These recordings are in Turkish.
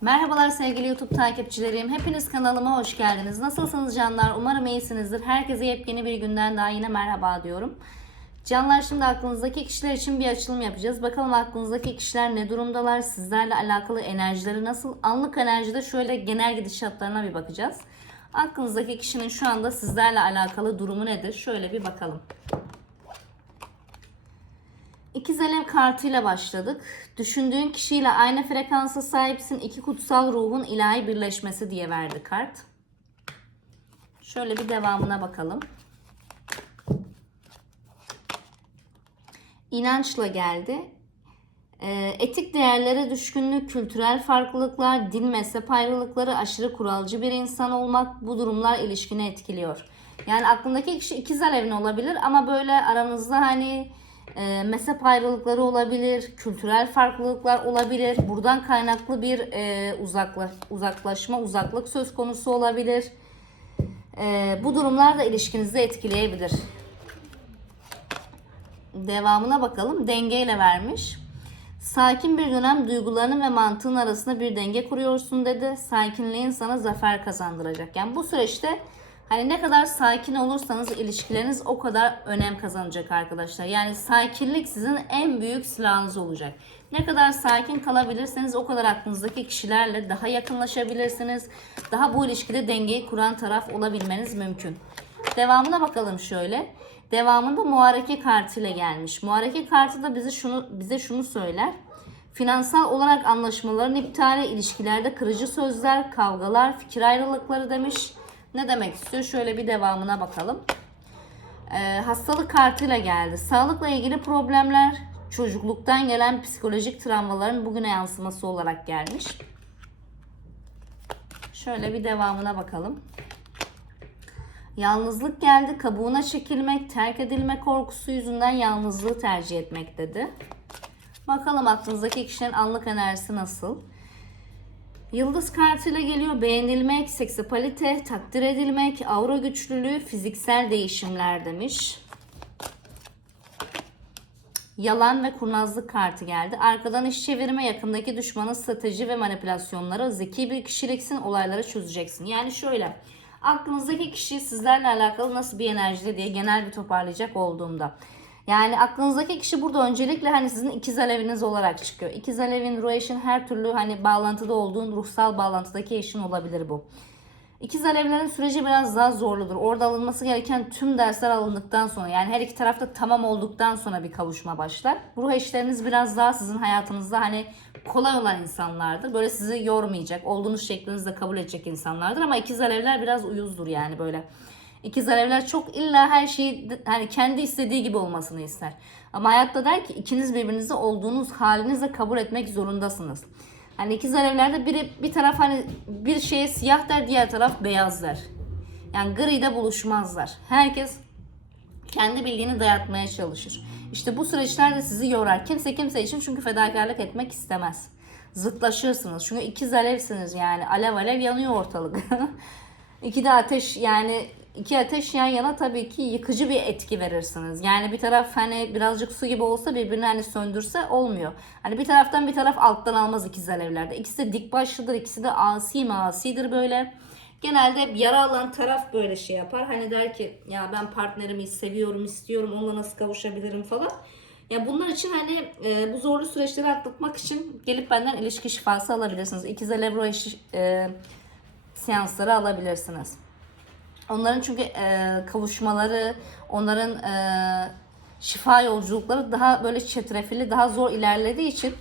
Merhabalar sevgili YouTube takipçilerim. Hepiniz kanalıma hoş geldiniz. Nasılsınız canlar? Umarım iyisinizdir. Herkese yepyeni bir günden daha yine merhaba diyorum. Canlar şimdi aklınızdaki kişiler için bir açılım yapacağız. Bakalım aklınızdaki kişiler ne durumdalar? Sizlerle alakalı enerjileri nasıl? Anlık enerjide şöyle genel gidişatlarına bir bakacağız. Aklınızdaki kişinin şu anda sizlerle alakalı durumu nedir? Şöyle bir bakalım. İkiz alev kartıyla başladık. Düşündüğün kişiyle aynı frekansa sahipsin. İki kutsal ruhun ilahi birleşmesi diye verdi kart. Şöyle bir devamına bakalım. İnançla geldi. Ee, etik değerlere düşkünlük, kültürel farklılıklar, din mezhep ayrılıkları, aşırı kuralcı bir insan olmak bu durumlar ilişkini etkiliyor. Yani aklındaki kişi ikiz alevin olabilir ama böyle aranızda hani e, mezhep ayrılıkları olabilir, kültürel farklılıklar olabilir. Buradan kaynaklı bir e, uzakla, uzaklaşma, uzaklık söz konusu olabilir. E, bu durumlar da ilişkinizi etkileyebilir. Devamına bakalım. Dengeyle vermiş. Sakin bir dönem duygularının ve mantığın arasında bir denge kuruyorsun dedi. Sakinliğin sana zafer kazandıracak. Yani bu süreçte hani ne kadar sakin olursanız ilişkileriniz o kadar önem kazanacak arkadaşlar. Yani sakinlik sizin en büyük silahınız olacak. Ne kadar sakin kalabilirseniz o kadar aklınızdaki kişilerle daha yakınlaşabilirsiniz. Daha bu ilişkide dengeyi kuran taraf olabilmeniz mümkün. Devamına bakalım şöyle. Devamında muhareke kartı ile gelmiş. Muhareke kartı da bize şunu bize şunu söyler. Finansal olarak anlaşmaların iptali, ilişkilerde kırıcı sözler, kavgalar, fikir ayrılıkları demiş. Ne demek istiyor? Şöyle bir devamına bakalım. Ee, hastalık kartıyla geldi. Sağlıkla ilgili problemler, çocukluktan gelen psikolojik travmaların bugüne yansıması olarak gelmiş. Şöyle bir devamına bakalım. Yalnızlık geldi. Kabuğuna çekilmek, terk edilme korkusu yüzünden yalnızlığı tercih etmek dedi. Bakalım aklınızdaki kişinin anlık enerjisi nasıl? Yıldız kartıyla geliyor. Beğenilmek, seksapalite, takdir edilmek, aura güçlülüğü, fiziksel değişimler demiş. Yalan ve kurnazlık kartı geldi. Arkadan iş çevirme, yakındaki düşmanın strateji ve manipülasyonları, zeki bir kişiliksin, olayları çözeceksin. Yani şöyle, aklınızdaki kişi sizlerle alakalı nasıl bir enerjide diye genel bir toparlayacak olduğumda. Yani aklınızdaki kişi burada öncelikle hani sizin ikiz aleviniz olarak çıkıyor. İkiz alevin ruh eşin her türlü hani bağlantıda olduğun ruhsal bağlantıdaki eşin olabilir bu. İkiz alevlerin süreci biraz daha zorludur. Orada alınması gereken tüm dersler alındıktan sonra yani her iki tarafta tamam olduktan sonra bir kavuşma başlar. Ruh eşleriniz biraz daha sizin hayatınızda hani kolay olan insanlardır. Böyle sizi yormayacak, olduğunuz şeklinizde kabul edecek insanlardır ama ikiz alevler biraz uyuzdur yani böyle. İkiz alevler çok illa her şeyi hani kendi istediği gibi olmasını ister. Ama hayatta der ki ikiniz birbirinizi olduğunuz halinizle kabul etmek zorundasınız. Hani ikiz alevlerde biri bir taraf hani bir şeye siyah der, diğer taraf beyaz der. Yani gri de buluşmazlar. Herkes kendi bildiğini dayatmaya çalışır. İşte bu süreçlerde sizi yorar. Kimse kimse için çünkü fedakarlık etmek istemez. Zıtlaşırsınız. Çünkü ikiz alevsiniz yani. Alev alev yanıyor ortalık. İki de ateş yani iki ateş yan yana tabii ki yıkıcı bir etki verirsiniz. Yani bir taraf hani birazcık su gibi olsa birbirini hani söndürse olmuyor. Hani bir taraftan bir taraf alttan almaz ikiz alevlerde. İkisi de dik başlıdır, ikisi de asi mi asidir böyle. Genelde yara alan taraf böyle şey yapar. Hani der ki ya ben partnerimi seviyorum, istiyorum, onunla nasıl kavuşabilirim falan. Ya bunlar için hani e, bu zorlu süreçleri atlatmak için gelip benden ilişki şifası alabilirsiniz. İkiz alev ruh eşi, e, seansları alabilirsiniz. Onların çünkü e, kavuşmaları, onların e, şifa yolculukları daha böyle çetrefilli, daha zor ilerlediği için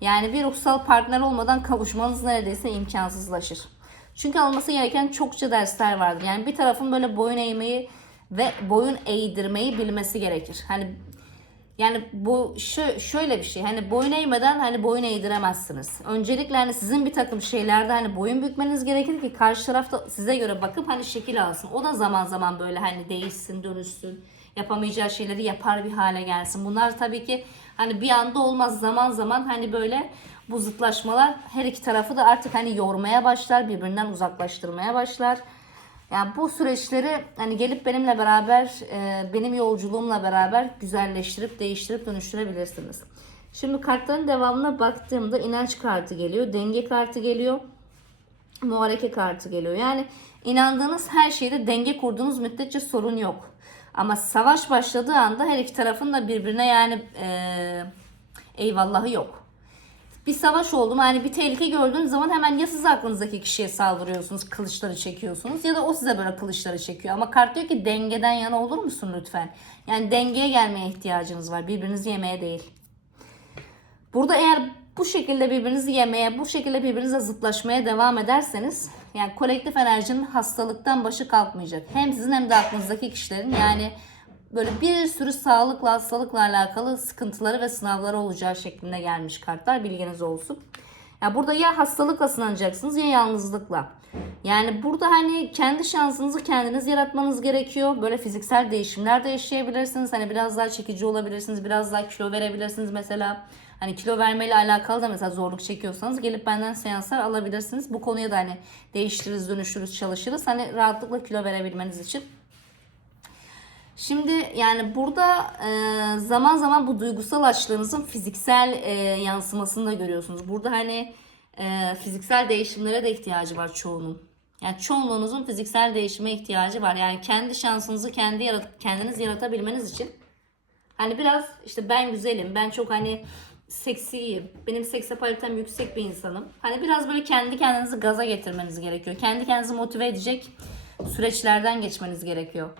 yani bir ruhsal partner olmadan kavuşmanız neredeyse imkansızlaşır. Çünkü alması gereken çokça dersler vardır. Yani bir tarafın böyle boyun eğmeyi ve boyun eğdirmeyi bilmesi gerekir. Hani yani bu şö- şöyle bir şey. Hani boyun eğmeden hani boyun eğdiremezsiniz. Öncelikle hani sizin bir takım şeylerde hani boyun bükmeniz gerekir ki karşı tarafta size göre bakıp hani şekil alsın. O da zaman zaman böyle hani değişsin, dönüşsün. Yapamayacağı şeyleri yapar bir hale gelsin. Bunlar tabii ki hani bir anda olmaz. Zaman zaman hani böyle bu zıtlaşmalar her iki tarafı da artık hani yormaya başlar, birbirinden uzaklaştırmaya başlar. Yani bu süreçleri hani gelip benimle beraber, e, benim yolculuğumla beraber güzelleştirip, değiştirip dönüştürebilirsiniz. Şimdi kartların devamına baktığımda inanç kartı geliyor, denge kartı geliyor, muhareke kartı geliyor. Yani inandığınız her şeyde denge kurduğunuz müddetçe sorun yok. Ama savaş başladığı anda her iki tarafın da birbirine yani eee eyvallahı yok. Bir savaş oldu mu yani bir tehlike gördüğünüz zaman hemen ya siz aklınızdaki kişiye saldırıyorsunuz, kılıçları çekiyorsunuz ya da o size böyle kılıçları çekiyor. Ama kart diyor ki dengeden yana olur musun lütfen? Yani dengeye gelmeye ihtiyacınız var, birbirinizi yemeye değil. Burada eğer bu şekilde birbirinizi yemeye, bu şekilde birbirinize zıtlaşmaya devam ederseniz yani kolektif enerjinin hastalıktan başı kalkmayacak. Hem sizin hem de aklınızdaki kişilerin yani böyle bir sürü sağlıkla, hastalıkla alakalı sıkıntıları ve sınavları olacağı şeklinde gelmiş kartlar. Bilginiz olsun. Ya burada ya hastalıkla sınanacaksınız ya yalnızlıkla. Yani burada hani kendi şansınızı kendiniz yaratmanız gerekiyor. Böyle fiziksel değişimler de yaşayabilirsiniz. Hani biraz daha çekici olabilirsiniz. Biraz daha kilo verebilirsiniz mesela. Hani kilo vermeyle alakalı da mesela zorluk çekiyorsanız gelip benden seanslar alabilirsiniz. Bu konuya da hani değiştiririz, dönüşürüz, çalışırız. Hani rahatlıkla kilo verebilmeniz için. Şimdi yani burada e, zaman zaman bu duygusal açlığınızın fiziksel e, yansımasını da görüyorsunuz. Burada hani e, fiziksel değişimlere de ihtiyacı var çoğunun. Yani çoğunluğunuzun fiziksel değişime ihtiyacı var. Yani kendi şansınızı kendi yarat kendiniz yaratabilmeniz için hani biraz işte ben güzelim, ben çok hani seksiyim, benim seks apalitem yüksek bir insanım. Hani biraz böyle kendi kendinizi gaza getirmeniz gerekiyor. Kendi kendinizi motive edecek süreçlerden geçmeniz gerekiyor.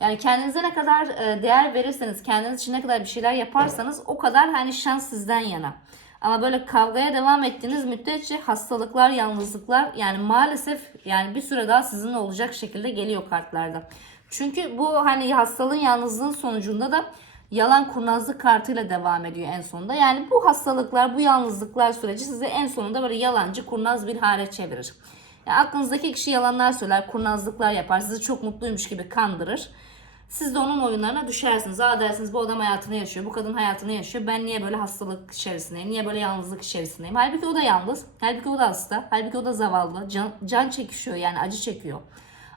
Yani kendinize ne kadar e, değer verirseniz, kendiniz için ne kadar bir şeyler yaparsanız o kadar hani şans sizden yana. Ama böyle kavgaya devam ettiğiniz müddetçe hastalıklar, yalnızlıklar yani maalesef yani bir süre daha sizinle olacak şekilde geliyor kartlarda. Çünkü bu hani hastalığın, yalnızlığın sonucunda da yalan kurnazlık kartıyla devam ediyor en sonunda. Yani bu hastalıklar, bu yalnızlıklar süreci sizi en sonunda böyle yalancı, kurnaz bir hale çevirir. Yani aklınızdaki kişi yalanlar söyler, kurnazlıklar yapar, sizi çok mutluymuş gibi kandırır. Siz de onun oyunlarına düşersiniz. Aa dersiniz bu adam hayatını yaşıyor, bu kadın hayatını yaşıyor. Ben niye böyle hastalık içerisindeyim, niye böyle yalnızlık içerisindeyim? Halbuki o da yalnız, halbuki o da hasta, halbuki o da zavallı, can, can çekişiyor yani acı çekiyor.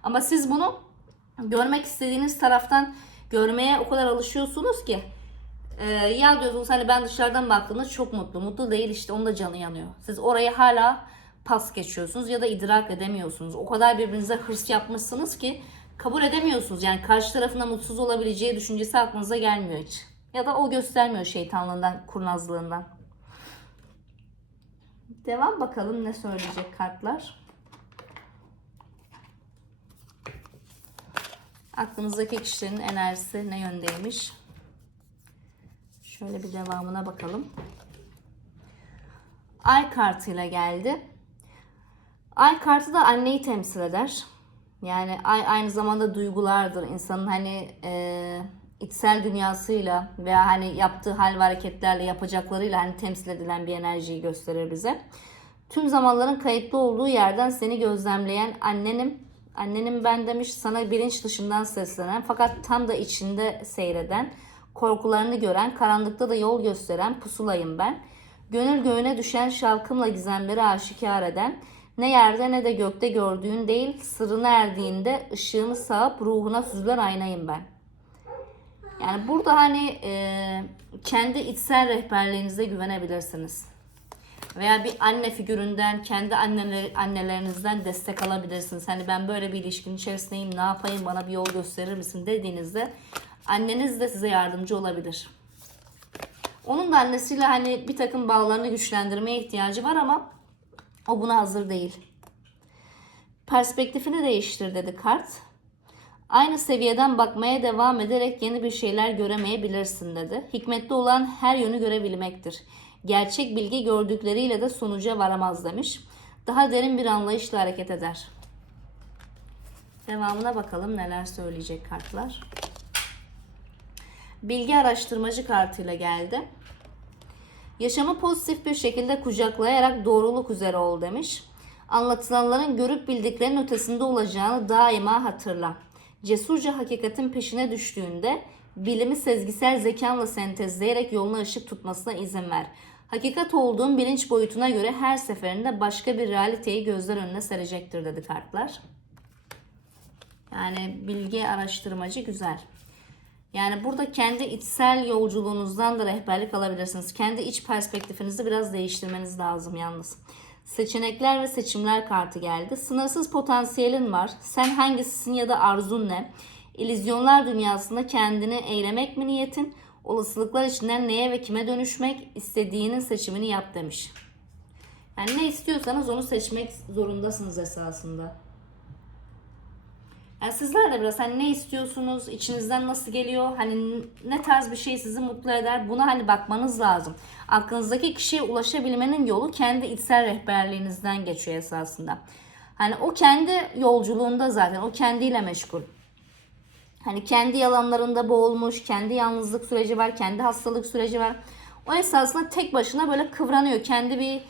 Ama siz bunu görmek istediğiniz taraftan görmeye o kadar alışıyorsunuz ki ee, ya diyorsunuz hani ben dışarıdan baktığımda çok mutlu. Mutlu değil işte onun da canı yanıyor. Siz orayı hala pas geçiyorsunuz ya da idrak edemiyorsunuz. O kadar birbirinize hırs yapmışsınız ki kabul edemiyorsunuz. Yani karşı tarafına mutsuz olabileceği düşüncesi aklınıza gelmiyor hiç. Ya da o göstermiyor şeytanlığından, kurnazlığından. Devam bakalım ne söyleyecek kartlar. Aklınızdaki kişilerin enerjisi ne yöndeymiş? Şöyle bir devamına bakalım. Ay kartıyla geldi. Ay kartı da anneyi temsil eder. Yani ay aynı zamanda duygulardır. İnsanın hani e, içsel dünyasıyla veya hani yaptığı hal ve hareketlerle yapacaklarıyla hani temsil edilen bir enerjiyi gösterir bize. Tüm zamanların kayıtlı olduğu yerden seni gözlemleyen annenim, annenim ben demiş sana bilinç dışından seslenen fakat tam da içinde seyreden, korkularını gören, karanlıkta da yol gösteren pusulayım ben. Gönül göğüne düşen şalkımla gizemleri aşikar eden, ne yerde ne de gökte gördüğün değil, sırrına erdiğinde ışığını sağıp ruhuna süzülen aynayım ben. Yani burada hani e, kendi içsel rehberliğinize güvenebilirsiniz. Veya bir anne figüründen, kendi anneler, annelerinizden destek alabilirsiniz. Hani ben böyle bir ilişkinin içerisindeyim, ne yapayım, bana bir yol gösterir misin dediğinizde anneniz de size yardımcı olabilir. Onun da annesiyle hani bir takım bağlarını güçlendirmeye ihtiyacı var ama o buna hazır değil. Perspektifini değiştir dedi kart. Aynı seviyeden bakmaya devam ederek yeni bir şeyler göremeyebilirsin dedi. Hikmetli olan her yönü görebilmektir. Gerçek bilgi gördükleriyle de sonuca varamaz demiş. Daha derin bir anlayışla hareket eder. Devamına bakalım neler söyleyecek kartlar. Bilgi araştırmacı kartıyla geldi. Yaşamı pozitif bir şekilde kucaklayarak doğruluk üzere ol demiş. Anlatılanların görüp bildiklerinin ötesinde olacağını daima hatırla. Cesurca hakikatin peşine düştüğünde bilimi sezgisel zekanla sentezleyerek yoluna ışık tutmasına izin ver. Hakikat olduğun bilinç boyutuna göre her seferinde başka bir realiteyi gözler önüne serecektir dedi kartlar. Yani bilgi araştırmacı güzel. Yani burada kendi içsel yolculuğunuzdan da rehberlik alabilirsiniz. Kendi iç perspektifinizi biraz değiştirmeniz lazım yalnız. Seçenekler ve seçimler kartı geldi. Sınırsız potansiyelin var. Sen hangisisin ya da arzun ne? İllüzyonlar dünyasında kendini eylemek mi niyetin? Olasılıklar içinden neye ve kime dönüşmek? istediğinin seçimini yap demiş. Yani ne istiyorsanız onu seçmek zorundasınız esasında. Yani sizler de biraz hani ne istiyorsunuz, içinizden nasıl geliyor, hani ne tarz bir şey sizi mutlu eder buna hani bakmanız lazım. Aklınızdaki kişiye ulaşabilmenin yolu kendi içsel rehberliğinizden geçiyor esasında. Hani o kendi yolculuğunda zaten, o kendiyle meşgul. Hani kendi yalanlarında boğulmuş, kendi yalnızlık süreci var, kendi hastalık süreci var. O esasında tek başına böyle kıvranıyor. Kendi bir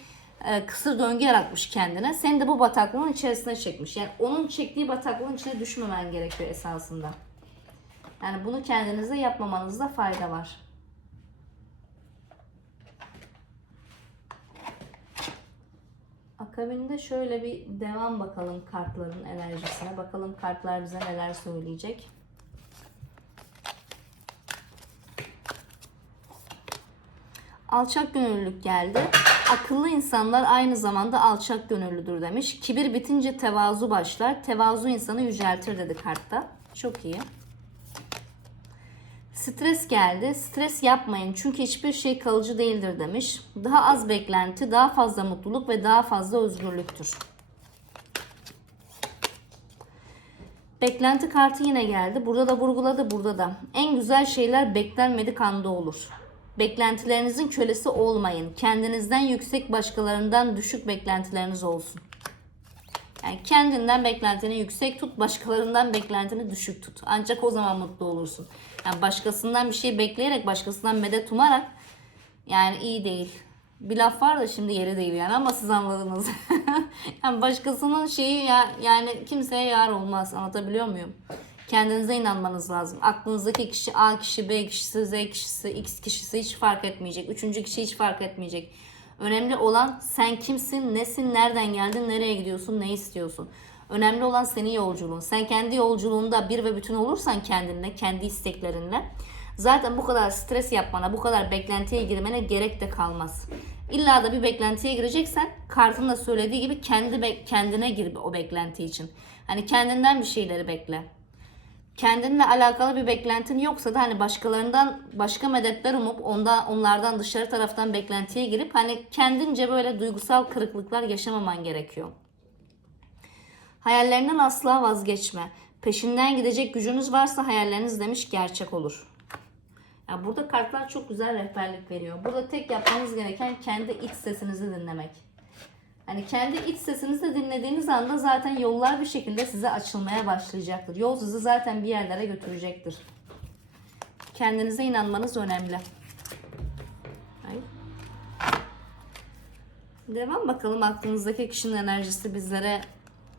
e, kısır döngü yaratmış kendine. Seni de bu bataklığın içerisine çekmiş. Yani onun çektiği bataklığın içine düşmemen gerekiyor esasında. Yani bunu kendinize yapmamanızda fayda var. Akabinde şöyle bir devam bakalım kartların enerjisine. Bakalım kartlar bize neler söyleyecek. Alçak gönüllülük geldi. Akıllı insanlar aynı zamanda alçak gönüllüdür demiş. Kibir bitince tevazu başlar. Tevazu insanı yüceltir dedi kartta. Çok iyi. Stres geldi. Stres yapmayın çünkü hiçbir şey kalıcı değildir demiş. Daha az beklenti, daha fazla mutluluk ve daha fazla özgürlüktür. Beklenti kartı yine geldi. Burada da vurguladı, burada da. En güzel şeyler beklenmedik anda olur. Beklentilerinizin kölesi olmayın. Kendinizden yüksek, başkalarından düşük beklentileriniz olsun. Yani kendinden beklentini yüksek tut, başkalarından beklentini düşük tut. Ancak o zaman mutlu olursun. Yani başkasından bir şey bekleyerek, başkasından medet umarak yani iyi değil. Bir laf var da şimdi yeri değil yani ama siz anladınız. yani başkasının şeyi ya yani kimseye yar olmaz. Anlatabiliyor muyum? Kendinize inanmanız lazım. Aklınızdaki kişi A kişi, B kişisi, Z kişisi, X kişisi hiç fark etmeyecek. Üçüncü kişi hiç fark etmeyecek. Önemli olan sen kimsin, nesin, nereden geldin, nereye gidiyorsun, ne istiyorsun. Önemli olan senin yolculuğun. Sen kendi yolculuğunda bir ve bütün olursan kendinle, kendi isteklerinle zaten bu kadar stres yapmana, bu kadar beklentiye girmene gerek de kalmaz. İlla da bir beklentiye gireceksen kartın da söylediği gibi kendi kendine gir o beklenti için. Hani kendinden bir şeyleri bekle kendinle alakalı bir beklentin yoksa da hani başkalarından başka medetler umup onda onlardan dışarı taraftan beklentiye girip hani kendince böyle duygusal kırıklıklar yaşamaman gerekiyor. Hayallerinden asla vazgeçme. Peşinden gidecek gücünüz varsa hayalleriniz demiş gerçek olur. Ya burada kartlar çok güzel rehberlik veriyor. Burada tek yapmanız gereken kendi iç sesinizi dinlemek. Hani kendi iç sesinizi de dinlediğiniz anda zaten yollar bir şekilde size açılmaya başlayacaktır. Yol sizi zaten bir yerlere götürecektir. Kendinize inanmanız önemli. Devam bakalım aklınızdaki kişinin enerjisi bizlere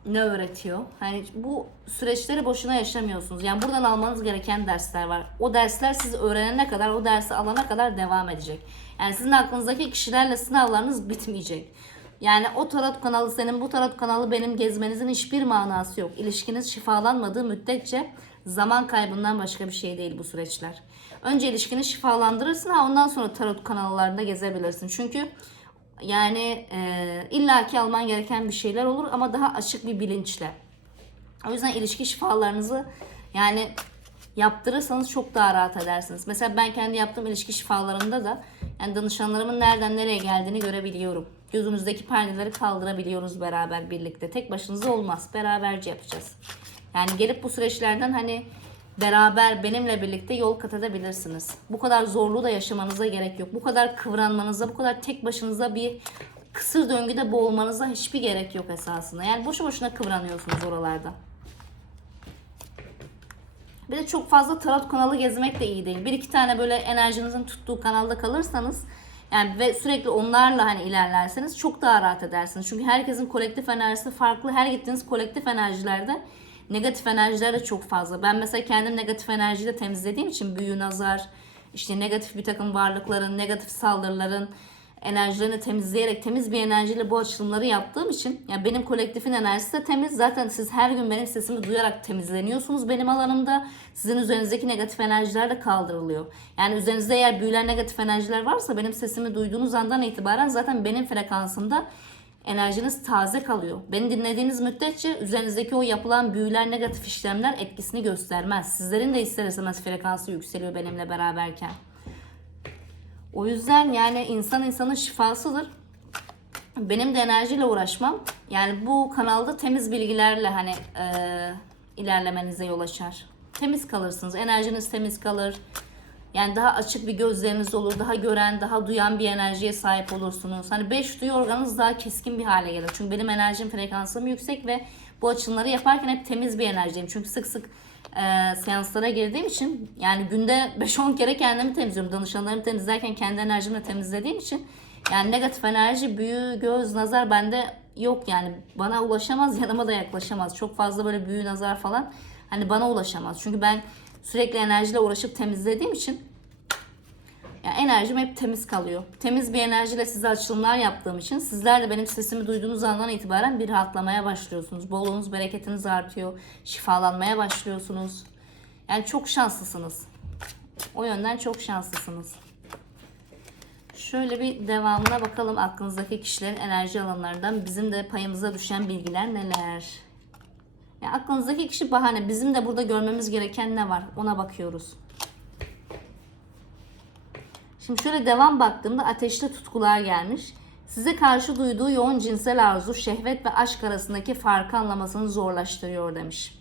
ne öğretiyor? Hani bu süreçleri boşuna yaşamıyorsunuz. Yani buradan almanız gereken dersler var. O dersler siz öğrenene kadar, o dersi alana kadar devam edecek. Yani sizin aklınızdaki kişilerle sınavlarınız bitmeyecek. Yani o tarot kanalı senin, bu tarot kanalı benim gezmenizin hiçbir manası yok. İlişkiniz şifalanmadığı müddetçe zaman kaybından başka bir şey değil bu süreçler. Önce ilişkini şifalandırırsın ha ondan sonra tarot kanallarında gezebilirsin. Çünkü yani e, illaki alman gereken bir şeyler olur ama daha açık bir bilinçle. O yüzden ilişki şifalarınızı yani yaptırırsanız çok daha rahat edersiniz. Mesela ben kendi yaptığım ilişki şifalarında da yani danışanlarımın nereden nereye geldiğini görebiliyorum. Gözünüzdeki perdeleri kaldırabiliyoruz beraber birlikte. Tek başınıza olmaz. Beraberce yapacağız. Yani gelip bu süreçlerden hani beraber benimle birlikte yol kat edebilirsiniz. Bu kadar zorluğu da yaşamanıza gerek yok. Bu kadar kıvranmanıza, bu kadar tek başınıza bir kısır döngüde boğulmanıza hiçbir gerek yok esasında. Yani boşu boşuna kıvranıyorsunuz oralarda. Bir de çok fazla tarot kanalı gezmek de iyi değil. Bir iki tane böyle enerjinizin tuttuğu kanalda kalırsanız yani ve sürekli onlarla hani ilerlerseniz çok daha rahat edersiniz. Çünkü herkesin kolektif enerjisi farklı. Her gittiğiniz kolektif enerjilerde negatif enerjiler de çok fazla. Ben mesela kendim negatif enerjiyi de temizlediğim için büyü, nazar, işte negatif bir takım varlıkların, negatif saldırıların, enerjilerini temizleyerek temiz bir enerjiyle bu açılımları yaptığım için yani benim kolektifin enerjisi de temiz. Zaten siz her gün benim sesimi duyarak temizleniyorsunuz benim alanımda. Sizin üzerinizdeki negatif enerjiler de kaldırılıyor. Yani üzerinizde eğer büyülen negatif enerjiler varsa benim sesimi duyduğunuz andan itibaren zaten benim frekansımda enerjiniz taze kalıyor. Beni dinlediğiniz müddetçe üzerinizdeki o yapılan büyüler, negatif işlemler etkisini göstermez. Sizlerin de ister istemez frekansı yükseliyor benimle beraberken. O yüzden yani insan insanın şifasıdır. Benim de enerjiyle uğraşmam yani bu kanalda temiz bilgilerle hani e, ilerlemenize yol açar. Temiz kalırsınız, enerjiniz temiz kalır. Yani daha açık bir gözleriniz olur, daha gören, daha duyan bir enerjiye sahip olursunuz. Hani beş duyu organınız daha keskin bir hale gelir. Çünkü benim enerjim frekansım yüksek ve bu açılımları yaparken hep temiz bir enerjiyim. Çünkü sık sık e, seanslara girdiğim için yani günde 5-10 kere kendimi temizliyorum. Danışanlarımı temizlerken kendi enerjimle temizlediğim için yani negatif enerji, büyü, göz, nazar bende yok yani. Bana ulaşamaz, yanıma da yaklaşamaz. Çok fazla böyle büyü, nazar falan hani bana ulaşamaz. Çünkü ben sürekli enerjiyle uğraşıp temizlediğim için yani enerjim hep temiz kalıyor. Temiz bir enerjiyle size açılımlar yaptığım için sizler de benim sesimi duyduğunuz andan itibaren bir rahatlamaya başlıyorsunuz. Bolluğunuz, bereketiniz artıyor. Şifalanmaya başlıyorsunuz. Yani çok şanslısınız. O yönden çok şanslısınız. Şöyle bir devamına bakalım aklınızdaki kişilerin enerji alanlarından bizim de payımıza düşen bilgiler neler? Ya aklınızdaki kişi bahane. Bizim de burada görmemiz gereken ne var? Ona bakıyoruz. Şimdi şöyle devam baktığımda ateşli tutkular gelmiş. Size karşı duyduğu yoğun cinsel arzu, şehvet ve aşk arasındaki farkı anlamasını zorlaştırıyor demiş.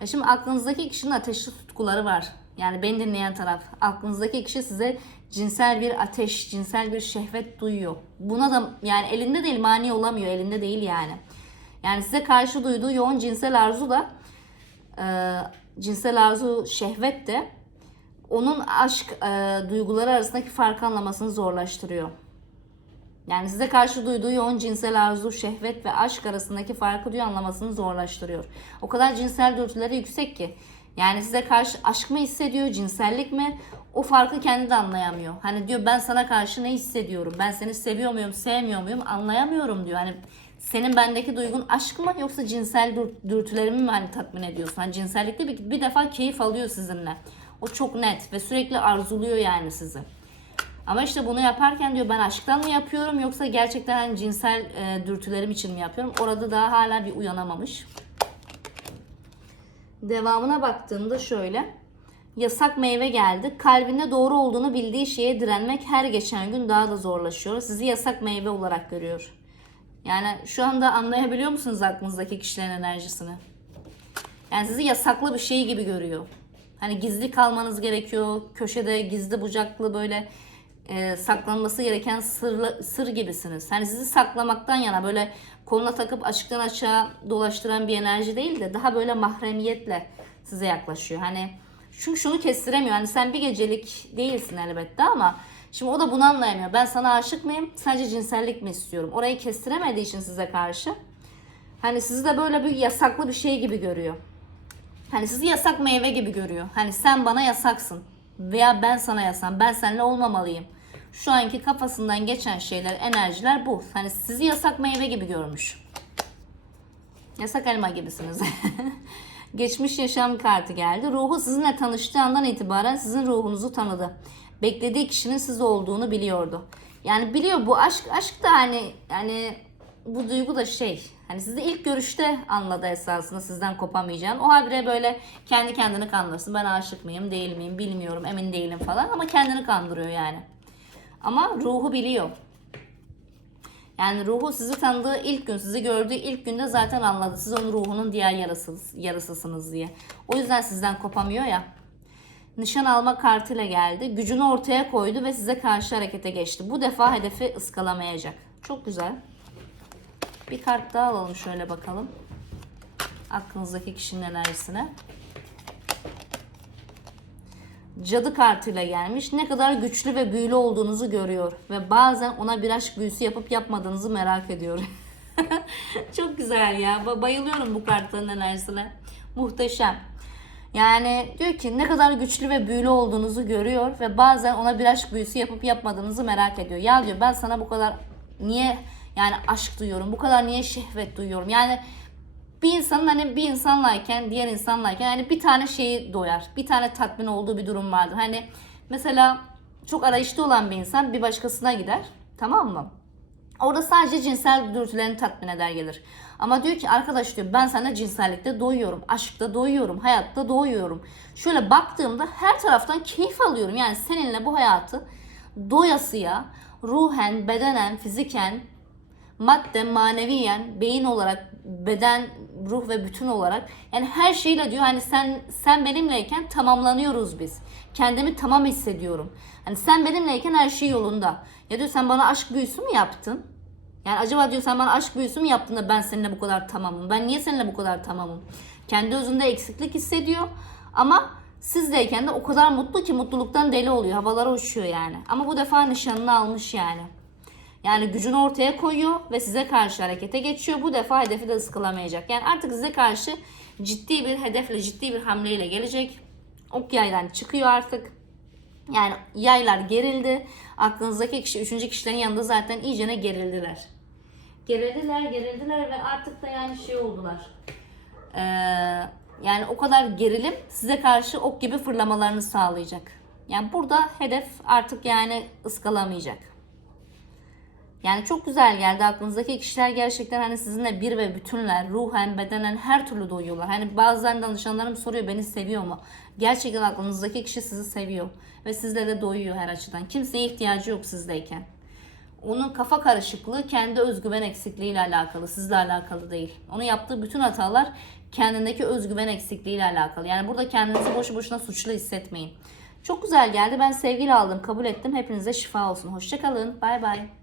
Ya şimdi aklınızdaki kişinin ateşli tutkuları var. Yani beni dinleyen taraf. Aklınızdaki kişi size cinsel bir ateş, cinsel bir şehvet duyuyor. Buna da yani elinde değil mani olamıyor. Elinde değil yani. Yani size karşı duyduğu yoğun cinsel arzu da e, cinsel arzu şehvet de onun aşk e, duyguları arasındaki farkı anlamasını zorlaştırıyor. Yani size karşı duyduğu yoğun cinsel arzu, şehvet ve aşk arasındaki farkı diyor anlamasını zorlaştırıyor. O kadar cinsel dürtüleri yüksek ki. Yani size karşı aşk mı hissediyor, cinsellik mi? O farkı kendi de anlayamıyor. Hani diyor ben sana karşı ne hissediyorum? Ben seni seviyor muyum, sevmiyor muyum? Anlayamıyorum diyor. Hani senin bendeki duygun aşk mı yoksa cinsel dür- dürtülerimi mi hani tatmin ediyorsun? Hani cinsellikte bir, bir defa keyif alıyor sizinle. O çok net ve sürekli arzuluyor yani sizi. Ama işte bunu yaparken diyor ben aşktan mı yapıyorum yoksa gerçekten hani cinsel e, dürtülerim için mi yapıyorum? Orada daha hala bir uyanamamış. Devamına baktığımda şöyle. Yasak meyve geldi. Kalbinde doğru olduğunu bildiği şeye direnmek her geçen gün daha da zorlaşıyor. Sizi yasak meyve olarak görüyor. Yani şu anda anlayabiliyor musunuz aklınızdaki kişilerin enerjisini? Yani sizi yasaklı bir şey gibi görüyor. Hani gizli kalmanız gerekiyor. Köşede gizli bucaklı böyle e, saklanması gereken sırlı, sır gibisiniz. Hani sizi saklamaktan yana böyle koluna takıp açıktan açığa dolaştıran bir enerji değil de daha böyle mahremiyetle size yaklaşıyor. Hani çünkü şunu kestiremiyor. Hani sen bir gecelik değilsin elbette ama şimdi o da bunu anlayamıyor. Ben sana aşık mıyım? Sadece cinsellik mi istiyorum? Orayı kestiremediği için size karşı. Hani sizi de böyle bir yasaklı bir şey gibi görüyor. Hani sizi yasak meyve gibi görüyor. Hani sen bana yasaksın. Veya ben sana yasam. Ben seninle olmamalıyım. Şu anki kafasından geçen şeyler, enerjiler bu. Hani sizi yasak meyve gibi görmüş. Yasak elma gibisiniz. Geçmiş yaşam kartı geldi. Ruhu sizinle tanıştığı andan itibaren sizin ruhunuzu tanıdı. Beklediği kişinin siz olduğunu biliyordu. Yani biliyor bu aşk aşk da hani yani bu duygu da şey hani sizi ilk görüşte anladı esasında sizden kopamayacağını. O habire böyle kendi kendini kandırırsın. Ben aşık mıyım değil miyim bilmiyorum emin değilim falan ama kendini kandırıyor yani. Ama ruhu biliyor. Yani ruhu sizi tanıdığı ilk gün, sizi gördüğü ilk günde zaten anladı. Siz onun ruhunun diğer yarısı, yarısısınız diye. O yüzden sizden kopamıyor ya. Nişan alma kartıyla geldi. Gücünü ortaya koydu ve size karşı harekete geçti. Bu defa hedefi ıskalamayacak. Çok güzel. Bir kart daha alalım şöyle bakalım. Aklınızdaki kişinin enerjisine. Cadı kartıyla gelmiş. Ne kadar güçlü ve büyülü olduğunuzu görüyor. Ve bazen ona bir aşk büyüsü yapıp yapmadığınızı merak ediyor. Çok güzel ya. Ba- Bayılıyorum bu kartların enerjisine. Muhteşem. Yani diyor ki ne kadar güçlü ve büyülü olduğunuzu görüyor ve bazen ona bir aşk büyüsü yapıp yapmadığınızı merak ediyor. Ya diyor ben sana bu kadar niye yani aşk duyuyorum, bu kadar niye şehvet duyuyorum. Yani bir insanın hani bir insanlayken diğer insanlayken hani bir tane şeyi doyar. Bir tane tatmin olduğu bir durum vardır. Hani mesela çok arayışta olan bir insan bir başkasına gider. Tamam mı? Orada sadece cinsel dürtülerini tatmin eder gelir. Ama diyor ki arkadaş diyor ben sana cinsellikte doyuyorum, aşkta doyuyorum, hayatta doyuyorum. Şöyle baktığımda her taraftan keyif alıyorum. Yani seninle bu hayatı doyasıya, ruhen, bedenen, fiziken, madde, maneviyen, beyin olarak, beden, ruh ve bütün olarak yani her şeyle diyor hani sen sen benimleyken tamamlanıyoruz biz. Kendimi tamam hissediyorum. Hani sen benimleyken her şey yolunda. Ya diyor sen bana aşk büyüsü mü yaptın? Yani acaba diyor sen bana aşk büyüsü mü yaptın da ben seninle bu kadar tamamım? Ben niye seninle bu kadar tamamım? Kendi özünde eksiklik hissediyor ama sizdeyken de o kadar mutlu ki mutluluktan deli oluyor. Havalara uçuyor yani. Ama bu defa nişanını almış yani. Yani gücünü ortaya koyuyor ve size karşı harekete geçiyor. Bu defa hedefi de ıskalamayacak. Yani artık size karşı ciddi bir hedefle, ciddi bir hamleyle gelecek. Ok yaydan çıkıyor artık. Yani yaylar gerildi. Aklınızdaki kişi, üçüncü kişilerin yanında zaten iyicene gerildiler. Gerildiler, gerildiler ve artık da yani şey oldular. Ee, yani o kadar gerilim size karşı ok gibi fırlamalarını sağlayacak. Yani burada hedef artık yani ıskalamayacak. Yani çok güzel geldi aklınızdaki kişiler gerçekten hani sizinle bir ve bütünler. Ruhen, bedenen her türlü doyuyorlar. Hani bazen danışanlarım soruyor beni seviyor mu? Gerçekten aklınızdaki kişi sizi seviyor. Ve sizle de doyuyor her açıdan. Kimseye ihtiyacı yok sizdeyken. Onun kafa karışıklığı kendi özgüven eksikliğiyle alakalı, sizle alakalı değil. Onun yaptığı bütün hatalar kendindeki özgüven eksikliğiyle alakalı. Yani burada kendinizi boşu boşuna suçlu hissetmeyin. Çok güzel geldi. Ben sevgiyle aldım, kabul ettim. Hepinize şifa olsun. Hoşçakalın. Bay bay.